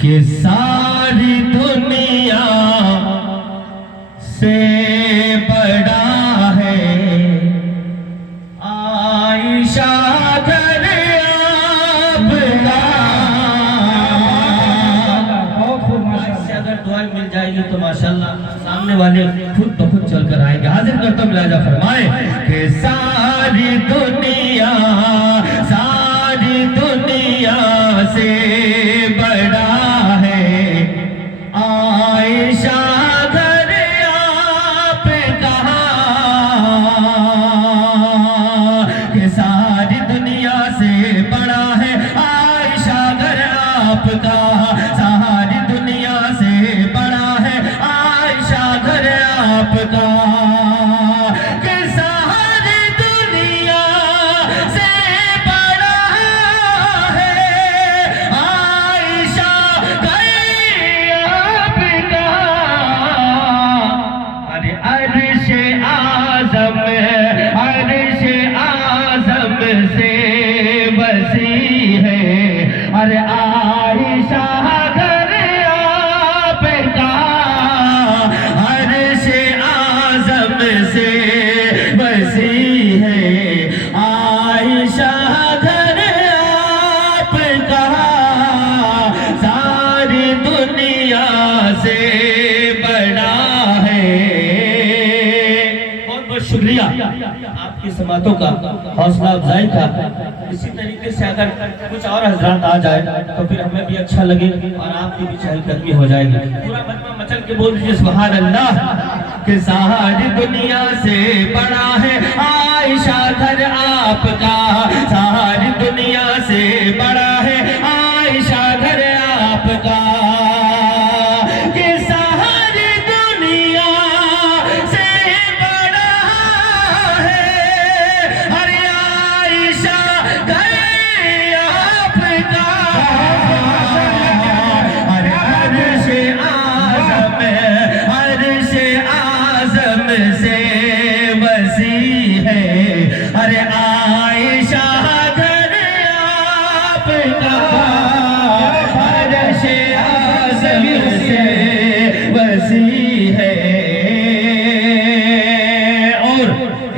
कि सारी दुनिया से बड़ा है आयशा घर आपका। से अगर दुआ मिल जाएगी तो माशाल्लाह सामने वाले खुद ब खुद चल कर आएंगे। हाजिर करता हूं मिलाजा फरमाए कि सारी दुनिया से बड़ा है आयशा घर आपका। कि सारी दुनिया से बड़ा है आयशा घर आपका। सारी दुनिया से बड़ा है आयशा घर आपका। से बसी है अरे आयशा घर आपका। अर्श आज़म से बसी है आयशा घर आपका। सारी दुनिया से बड़ा है। बहुत बहुत शुक्रिया आपकी समातों का, हौसला अफजाई का। इसी तरीके से अगर कुछ और हजरात आ जाए तो फिर हमें भी अच्छा लगे और आपकी भी चहलकदमी हो जाएगी। पूरा मजमा मचल के बोल दीजिए सुभान अल्लाह। कि सारी दुनिया से बड़ा है आयशा घर आपका। सारी दुनिया से बड़ा है आयशा घर आपका। से बसी है अरे आयशा घर आपका। अर्श आज़म से बसी है। और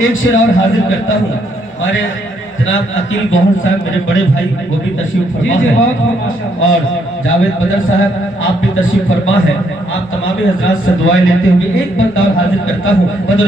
एक शेर और हाजिर करता हूँ। हमारे जनाब अकील गौहर साहब मेरे बड़े भाई वो भी तशरीफ फरमा है और जावेद बदर साहब आप भी तशरीफ फरमा है। आप तमाम हजरात से दुआएं लेते हुए एक बंदा और हाजिर करता हूँ।